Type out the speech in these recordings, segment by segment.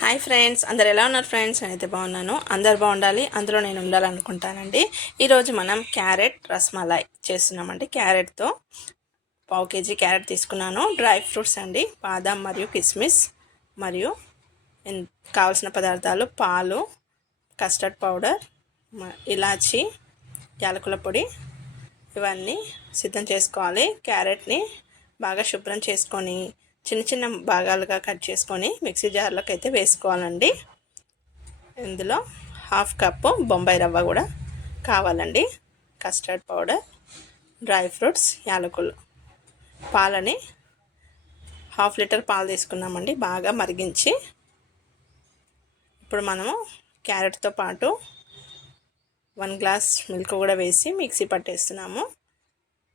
Hi friends, అందరు ఎలా ఉన్నారు ఫ్రెండ్స్? నేనైతే బాగున్నాను. అందరు బాగుండాలి, అందులో నేను ఉండాలనుకుంటానండి. ఈరోజు మనం క్యారెట్ రస్మలై చేస్తున్నామండి. క్యారెట్తో పావు కేజీ క్యారెట్ తీసుకున్నాను. డ్రై ఫ్రూట్స్ అండి, బాదాం మరియు కిస్మిస్, మరియు కావాల్సిన పదార్థాలు పాలు, కస్టర్డ్ పౌడర్, ఇలాచి, యాలకుల పొడి, ఇవన్నీ సిద్ధం చేసుకోవాలి. క్యారెట్ని బాగా శుభ్రం చేసుకొని చిన్న చిన్న భాగాలుగా కట్ చేసుకొని మిక్సీ జార్లోకి అయితే వేసుకోవాలండి. ఇందులో హాఫ్ కప్పు బొంబాయి రవ్వ కూడా కావాలండి, కస్టర్డ్ పౌడర్, డ్రై ఫ్రూట్స్, యాలకులు, పాలని హాఫ్ లీటర్ పాలు తీసుకున్నామండి. బాగా మరిగించి ఇప్పుడు మనము క్యారెట్తో పాటు 1 గ్లాస్ మిల్క్ కూడా వేసి మిక్సీ పట్టేస్తున్నాము.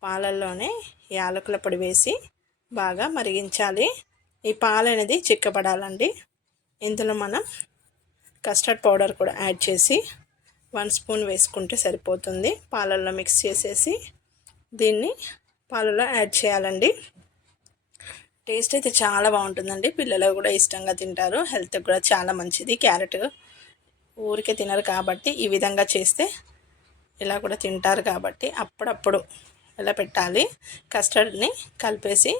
పాలల్లోనే యాలకుల పొడి వేసి బాగా మరిగించాలి. ఈ పాలు అనేది చిక్కబడాలండి. ఇందులో మనం కస్టర్డ్ పౌడర్ కూడా యాడ్ చేసి 1 స్పూన్ వేసుకుంటే సరిపోతుంది. పాలల్లో మిక్స్ చేసేసి దీన్ని పాలలో యాడ్ చేయాలండి. టేస్ట్ అయితే చాలా బాగుంటుందండి. పిల్లలు కూడా ఇష్టంగా తింటారు. హెల్త్కి కూడా చాలా మంచిది. క్యారెట్ ఊరికే తినరు కాబట్టి ఈ విధంగా చేస్తే ఇలా కూడా తింటారు కాబట్టి అప్పుడప్పుడు ఇలా పెట్టాలి. కస్టర్డ్ని కలిపేసి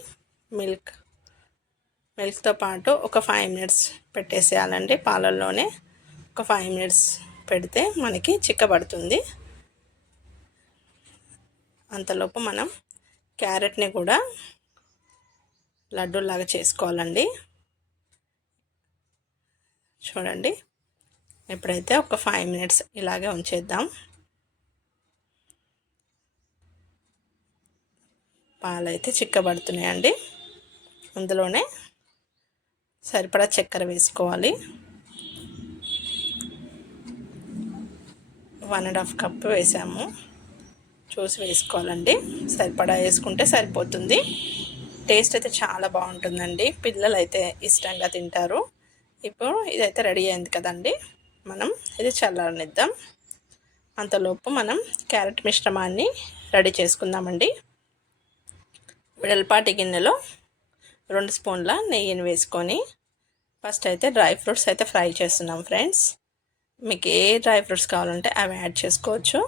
మిల్క్తో పాటు ఒక 5 మినిట్స్ పెట్టేసేయాలండి. పాలల్లోనే ఒక 5 మినిట్స్ పెడితే మనకి చిక్కబడుతుంది. అంతలోపు మనం క్యారెట్ని కూడా లడ్డూలాగా చేసుకోవాలండి. చూడండి, ఇప్పుడైతే ఒక 5 మినిట్స్ ఇలాగే ఉంచేద్దాం. పాలైతే చిక్కబడుతున్నాయండి. అందులోనే సరిపడా చక్కెర వేసుకోవాలి. 1.5 కప్పు వేసాము. చూసి వేసుకోవాలండి. సరిపడా వేసుకుంటే సరిపోతుంది. టేస్ట్ అయితే చాలా బాగుంటుందండి. పిల్లలు అయితే ఇష్టంగా తింటారు. ఇప్పుడు ఇదైతే రెడీ అయింది కదండి. మనం ఇది చల్లారనిద్దాం. అంతలోపు మనం క్యారెట్ మిశ్రమాన్ని రెడీ చేసుకుందామండి. వెడల్పాటి గిన్నెలో 2 స్పూన్ల నెయ్యిని వేసుకొని ఫస్ట్ అయితే డ్రై ఫ్రూట్స్ అయితే ఫ్రై చేస్తున్నాం ఫ్రెండ్స్. మీకు ఏ డ్రై ఫ్రూట్స్ కావాలంటే అవి యాడ్ చేసుకోవచ్చు.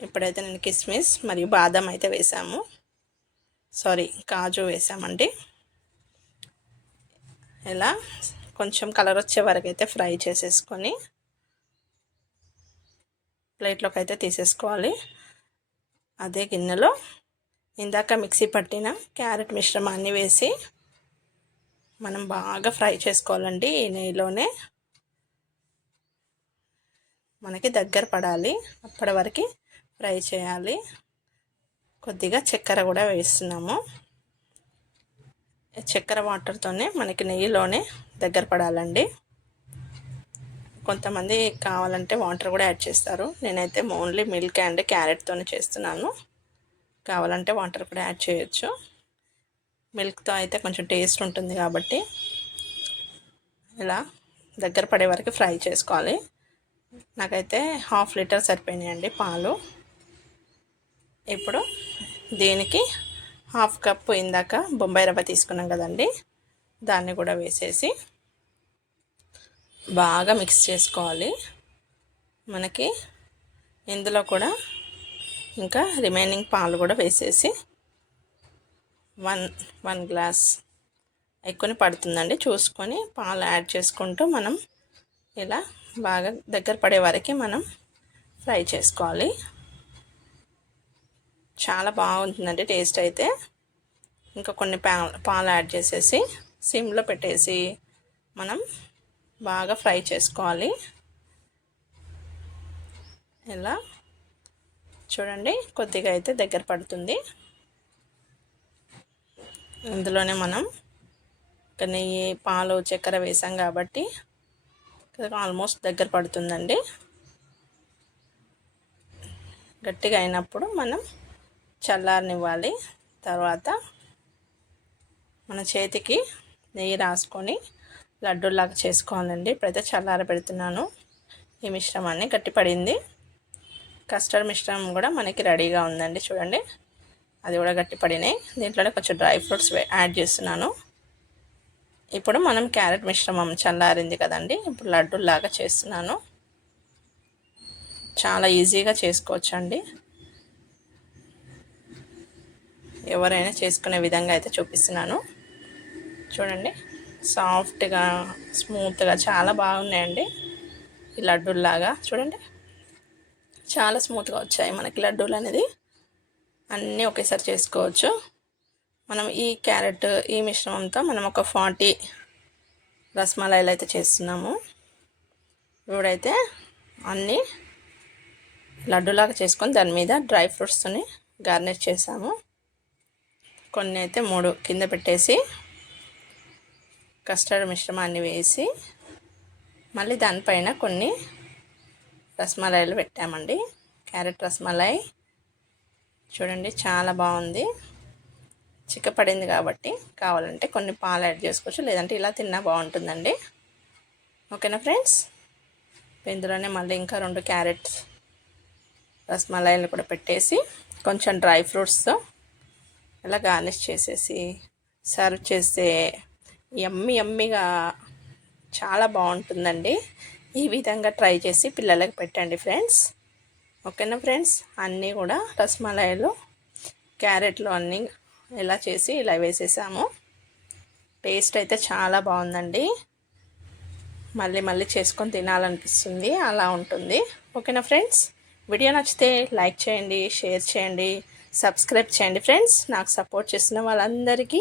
ఇప్పుడైతే నేను కిస్మిస్ మరియు బాదం అయితే వేసాము. కాజు వేసామండి. ఇలా కొంచెం కలర్ వచ్చే వరకు అయితే ఫ్రై చేసేసుకొని ప్లేట్లోకి అయితే తీసేసుకోవాలి. అదే గిన్నెలో ఇందాక మిక్సీ పట్టిన క్యారెట్ మిశ్రమాన్ని వేసి మనం బాగా ఫ్రై చేసుకోవాలండి. ఈ నెయ్యిలోనే మనకి దగ్గర పడాలి, అప్పటి వరకు ఫ్రై చేయాలి. కొద్దిగా చక్కెర కూడా వేస్తున్నాము. చక్కెర వాటర్తోనే మనకి నెయ్యిలోనే దగ్గర పడాలండి. కొంతమంది కావాలంటే వాటర్ కూడా యాడ్ చేస్తారు. నేనైతే ఓన్లీ మిల్క్ అండ్ క్యారెట్తోనే చేస్తున్నాను. కావాలంటే వాటర్ కూడా యాడ్ చేయొచ్చు. మిల్క్తో అయితే కొంచెం టేస్ట్ ఉంటుంది కాబట్టి ఇలా దగ్గర పడే వరకు ఫ్రై చేసుకోవాలి. నాకైతే హాఫ్ లీటర్ సరిపోయినాయండి పాలు. ఇప్పుడు దీనికి హాఫ్ కప్పు ఇందాక బొంబాయి రవ్వ తీసుకున్నాం కదండి, దాన్ని కూడా వేసేసి బాగా మిక్స్ చేసుకోవాలి. మనకి ఇందులో కూడా ఇంకా రిమైనింగ్ పాలు కూడా వేసేసి 1 గ్లాస్ ఎక్కువనే పడుతుందండి. చూసుకొని పాలు యాడ్ చేసుకుంటూ మనం ఇలా బాగా దగ్గర పడే వరకు మనం ఫ్రై చేసుకోవాలి. చాలా బాగుంటుందండి టేస్ట్ అయితే. ఇంకా కొన్ని పాలు యాడ్ చేసేసి సిమ్లో పెట్టేసి మనం బాగా ఫ్రై చేసుకోవాలి. ఇలా చూడండి, కొద్దిగా అయితే దగ్గర పడుతుంది. ఇందులోనే మనం నెయ్యి, పాలు, చక్కెర వేసాం కాబట్టి ఆల్మోస్ట్ దగ్గర పడుతుందండి. గట్టిగా అయినప్పుడు మనం చల్లారనివ్వాలి. తర్వాత మన చేతికి నెయ్యి రాసుకొని లడ్డూలాగా చేసుకోవాలండి. ఇప్పుడైతే చల్లార పెడుతున్నాను. ఈ మిశ్రమాన్ని గట్టిపడింది. కస్టర్డ్ మిశ్రమం కూడా మనకి రెడీగా ఉందండి. చూడండి, అది కూడా గట్టిపడినాయి. దీంట్లోనే కొంచెం డ్రై ఫ్రూట్స్ యాడ్ చేస్తున్నాను. ఇప్పుడు మనం క్యారెట్ మిశ్రమం చల్లారింది కదండి, ఇప్పుడు లడ్డూలాగా చేస్తున్నాను. చాలా ఈజీగా చేసుకోవచ్చండి. ఎవరైనా చేసుకునే విధంగా అయితే చూపిస్తున్నాను. చూడండి, సాఫ్ట్గా స్మూత్గా చాలా బాగున్నాయండి ఈ లడ్డూలాగా. చూడండి, చాలా స్మూత్గా వచ్చాయి మనకి లడ్డూలు అనేది. అన్నీ ఒకేసారి చేసుకోవచ్చు. మనం ఈ క్యారెట్ ఈ మిశ్రమంతో మనం ఒక 40 రసమలాయిలు అయితే చేస్తున్నాము. ఇప్పుడైతే అన్నీ లడ్డూలాగా చేసుకొని దాని మీద డ్రై ఫ్రూట్స్ని గార్నిష్ చేసాము. కొన్ని అయితే 3 కింద పెట్టేసి కస్టర్డ్ మిశ్రమాన్ని వేసి మళ్ళీ దానిపైన కొన్ని రసమలాయిలు పెట్టామండి. క్యారెట్ రసమలాయి చూడండి, చాలా బాగుంది. చిక్కపడింది కాబట్టి కావాలంటే కొన్ని పాలు యాడ్ చేసుకోవచ్చు, లేదంటే ఇలా తిన్నా బాగుంటుందండి. ఓకేనా ఫ్రెండ్స్? ఇందులోనే మళ్ళీ ఇంకా 2 క్యారెట్ రసమలాయిలు కూడా పెట్టేసి కొంచెం డ్రై ఫ్రూట్స్తో ఇలా గార్నిష్ చేసేసి సర్వ్ చేస్తే యమ్మీగా చాలా బాగుంటుందండి. ఈ విధంగా ట్రై చేసి పిల్లలకి పెట్టండి ఫ్రెండ్స్. ఓకేనా ఫ్రెండ్స్? అన్నీ కూడా రసమలాయిలు క్యారెట్లు అన్నీ ఇలా చేసి ఇలా వేసేసాము. టేస్ట్ అయితే చాలా బాగుందండి. మళ్ళీ చేసుకొని తినాలనిపిస్తుంది, అలా ఉంటుంది. ఓకేనా ఫ్రెండ్స్? వీడియో నచ్చితే లైక్ చేయండి, షేర్ చేయండి, సబ్స్క్రైబ్ చేయండి ఫ్రెండ్స్. నాకు సపోర్ట్ చేసిన వాళ్ళందరికీ